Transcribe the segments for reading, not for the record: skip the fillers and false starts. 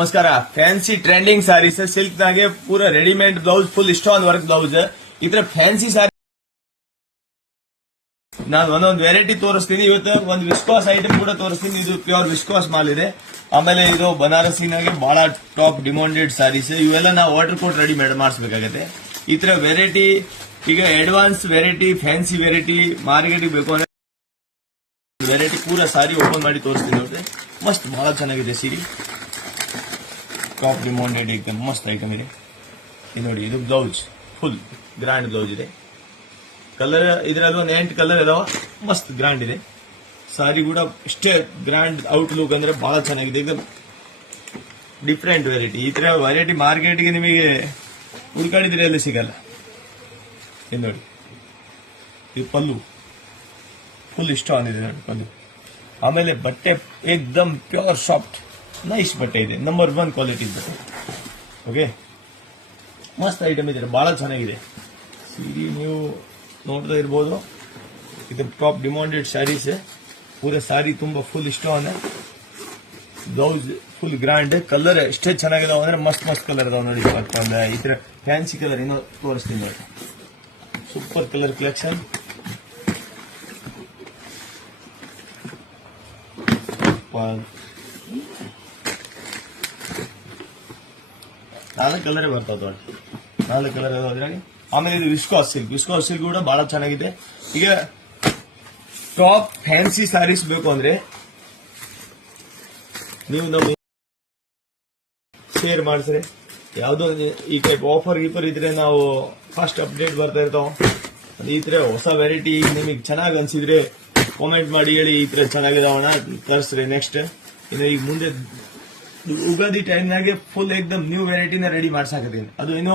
ನಮಸ್ಕಾರ. Fancy trending saris silk ನಾಗೆ ಪೂರ readymade blouse full stone work blouse. ಇದ್ರ ಫ್ಯಾನ್ಸಿ ಸಾರಿ ನಾನು ಒಂದೊಂದು ವೆರೈಟಿ ತೋರಿಸ್ತೀನಿ. ಇವತ್ತು ಒಂದು ವಿಸ್ಕಾಸ್ ಐಟಮ್ ಕೂಡ ತೋರಿಸ್ತೀನಿ. ಇದು ಪ್ಯೂರ್ ವಿಸ್ಕಾಸ್ ಮಾಲ್ ಇದೆ. ಆಮೇಲೆ ಇದು ಬನಾರಸಿನಾಗೆ ಬಹಳ ಟಾಪ್ ಡಿಮಾಂಡೆಡ್ ಸಾರೀಸ್. ಇವೆಲ್ಲ ನಾವು ವಾಟರ್ ಕೋಟ್ ರೆಡಿ ಮಾಡಿಸಬೇಕಾಗತ್ತೆ. ಈ ತರ ವೆರೈಟಿ ಈಗ ಅಡ್ವಾನ್ಸ್ ವೆರೈಟಿ ಫ್ಯಾನ್ಸಿ ವೆರೈಟಿ ಮಾರ್ಕೆಟಿಗೆ ಬೇಕು ಅಂದ್ರೆ ವೆರೈಟಿ ಪೂರ ಸಾರಿ ಓಪನ್ ಮಾಡಿ ತೋರಿಸ್ತೀನಿ ನೋಡ್ರಿ. ಮಸ್ತ್ ಬಹಳ ಚೆನ್ನಾಗಿದೆ ಸೀರೆ. ಟಾಪ್ ಡಿಮಾಂಡೆಡ್ ಏಕದಮ್ ಮಸ್ತ್ ಐಟಮ್ ಇದೆ. ಇದು ನೋಡಿ, ಇದು ಬ್ಲೌಸ್ ಫುಲ್ ಗ್ರ್ಯಾಂಡ್ ಬ್ಲೌಸ್ ಇದೆ. ಕಲರ್ ಇದರಲ್ಲಿ ಒಂದು 8 ಕಲರ್ ಇದಾವ. ಮಸ್ತ್ ಗ್ರ್ಯಾಂಡ್ ಇದೆ. ಸಾರಿ ಕೂಡ ಇಷ್ಟೇ ಗ್ರ್ಯಾಂಡ್ ಔಟ್ಲುಕ್ ಅಂದ್ರೆ ಬಹಳ ಚೆನ್ನಾಗಿದೆ. ಏಕದಮ್ ಡಿಫ್ರೆಂಟ್ ವೆರೈಟಿ. ಈ ತರ ವೆರೈಟಿ ಮಾರ್ಕೆಟ್ಗೆ ನಿಮಗೆ ಹುಡುಕಾಡಿದ್ರೆ ಎಲ್ಲಿ ಸಿಗಲ್ಲ. ಇದು ನೋಡಿ, ಇದು ಪಲ್ಲು ಫುಲ್ ಇಷ್ಟ ಆಗಿದೆ ನೋಡಿ ಪಲ್ಲು. ಆಮೇಲೆ ಬಟ್ಟೆ ಏಕದಮ್ ಪ್ಯೂರ್ ಸಾಫ್ಟ್ ನೈಸ್ ಬಟ್ಟೆ ಇದೆ. ನಂಬರ್ 1 ಕ್ವಾಲಿಟಿ ಬಟ್ಟೆ. ಓಕೆ, ಮಸ್ತ್ ಐಟಮ್ ಇದೆ, ಬಹಳ ಚೆನ್ನಾಗಿದೆ ಸೀರೆ. ನೀವು ನೋಡ್ತಾ ಇರ್ಬೋದು. ಇದು ಟಾಪ್ ಡಿಮಾಂಡೆಡ್ ಸ್ಯಾರೀಸ್. ಪೂರ ಸಾರಿ ತುಂಬಾ ಫುಲ್ ಇಷ್ಟ ಅಂದ್ರೆ ಬ್ಲೌಸ್ ಫುಲ್ ಗ್ರ್ಯಾಂಡ್. ಕಲರ್ ಎಷ್ಟೇ ಚೆನ್ನಾಗಿದಾವ ಅಂದ್ರೆ ಮಸ್ತ್ ಮಸ್ತ್ ಕಲರ್ ಇದಾವ ನೋಡಿ. ಈ ತರ ಫ್ಯಾನ್ಸಿ ಕಲರ್ ಇನ್ನೂ ತೋರಿಸ್ತೀನಿ ನೋಡಿ. Super colour collection. ನಾಲ್ಕು ಕಲರ್ ಬರ್ತಾವ ನೋಡಿ. 4 ಕಲರ್ ಅದ್ರಾಗೆ. ಆಮೇಲೆ ಇದು ವಿಸ್ಕಾಸ್ ಸಿಲ್ಕ್. ವಿಸ್ಕಾಸ್ ಸಿಲ್ಕ್ ಕೂಡ ಬಹಳ ಚೆನ್ನಾಗಿದೆ. ಈಗ ಟಾಪ್ ಫ್ಯಾನ್ಸಿ ಸ್ಯಾರೀಸ್ ಬೇಕು ಅಂದ್ರೆ ನೀವು ನಮ್ಮ ಶೇರ್ ಮಾಡಿಸ್ರೆ ಯಾವ್ದೋ ಈ ಟೈಪ್ ಆಫರ್ ಗೀಫರ್ ಇದ್ರೆ ನಾವು ಫಸ್ಟ್ ಅಪ್ಡೇಟ್ ಬರ್ತಾ ಇರ್ತಾವ. ಈ ತರ ಹೊಸ ವೆರೈಟಿ ನಿಮಗೆ ಚೆನ್ನಾಗಿ ಅನ್ಸಿದ್ರೆ ಕಾಮೆಂಟ್ ಮಾಡಿ ಹೇಳಿ. ಈ ತರ ಚೆನ್ನಾಗಿದಾವಣ ತರಿಸ್ರಿ. ನೆಕ್ಸ್ಟ್ ಇನ್ನು ಈಗ ಮುಂದೆ ಉಗಾದಿ ಟೈಮ್ನಾಗೆ ಫುಲ್ ಏಕದಮ್ ನ್ಯೂ ವೆರೈಟಿನ ರೆಡಿ ಮಾಡ್ಸಾಕತ್ತೀನಿ. ಅದು ಏನೋ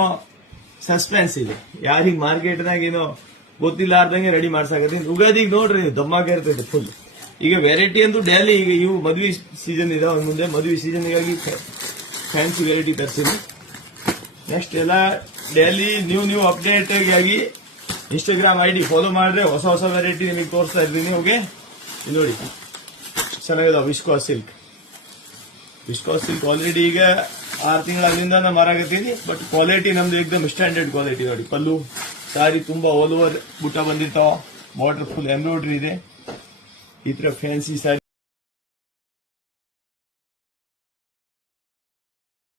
ಸಸ್ಪೆನ್ಸ್ ಇದೆ. ಯಾರಿಗೆ ಮಾರ್ಕೆಟ್ನಾಗ ಏನೋ ಗೊತ್ತಿಲ್ಲಾರ್ದಂಗೆ ರೆಡಿ ಮಾಡ್ಸಾಕತ್ತೀನಿ. ಉಗಾದಿಗೆ ನೋಡ್ರಿ ದಮ್ಮಾಗ ಇರ್ತೈತೆ ಫುಲ್. ಈಗ ವೆರೈಟಿ ಅಂತೂ ಡೈಲಿ ಈಗ ಇವು ಮದ್ವಿ ಸೀಸನ್ ಇದೆ. ಮುಂದೆ ಮದ್ವಿ ಸೀಸನ್ಗಾಗಿ ಫ್ಯಾನ್ಸಿ ವೆರೈಟಿ ತರಿಸಿನಿ. ನೆಕ್ಸ್ಟ್ ಎಲ್ಲ ಡೈಲಿ ನ್ಯೂ ಅಪ್ಡೇಟ್ ಆಗಿ ಇನ್ಸ್ಟಾಗ್ರಾಮ್ ID ಫಾಲೋ ಮಾಡಿದ್ರೆ ಹೊಸ ಹೊಸ ವೆರೈಟಿ ನಿಮಗೆ ತೋರಿಸ್ತಾ ಇರ್ತೀನಿ. ಓಕೆ, ನೋಡಿ ಚೆನ್ನಾಗಿದೆ viscose silk. Viscose silk already ಈಗ 6 ತಿಂಗಳಿಂದ ನಾನು ಮಾರಾಕತ್ತೀನಿ. ಬಟ್ ಕ್ವಾಲಿಟಿ ನಮ್ದು ಏಕದಮ್ ಸ್ಟ್ಯಾಂಡರ್ಡ್ ಕ್ವಾಲಿಟಿ ನೋಡಿ. ಪಲ್ಲು ಸಾರಿ ತುಂಬಾ ಆಲ್ ಓವರ್ ಬುಟ್ಟ ಬಂದಿರ್ತಾವ. ಬಾರ್ಡರ್ ಫುಲ್ ಎಂಬ್ರಾಯ್ಡ್ರಿ ಇದೆ. ಈ ತರ ಫ್ಯಾನ್ಸಿ ಸಾರಿ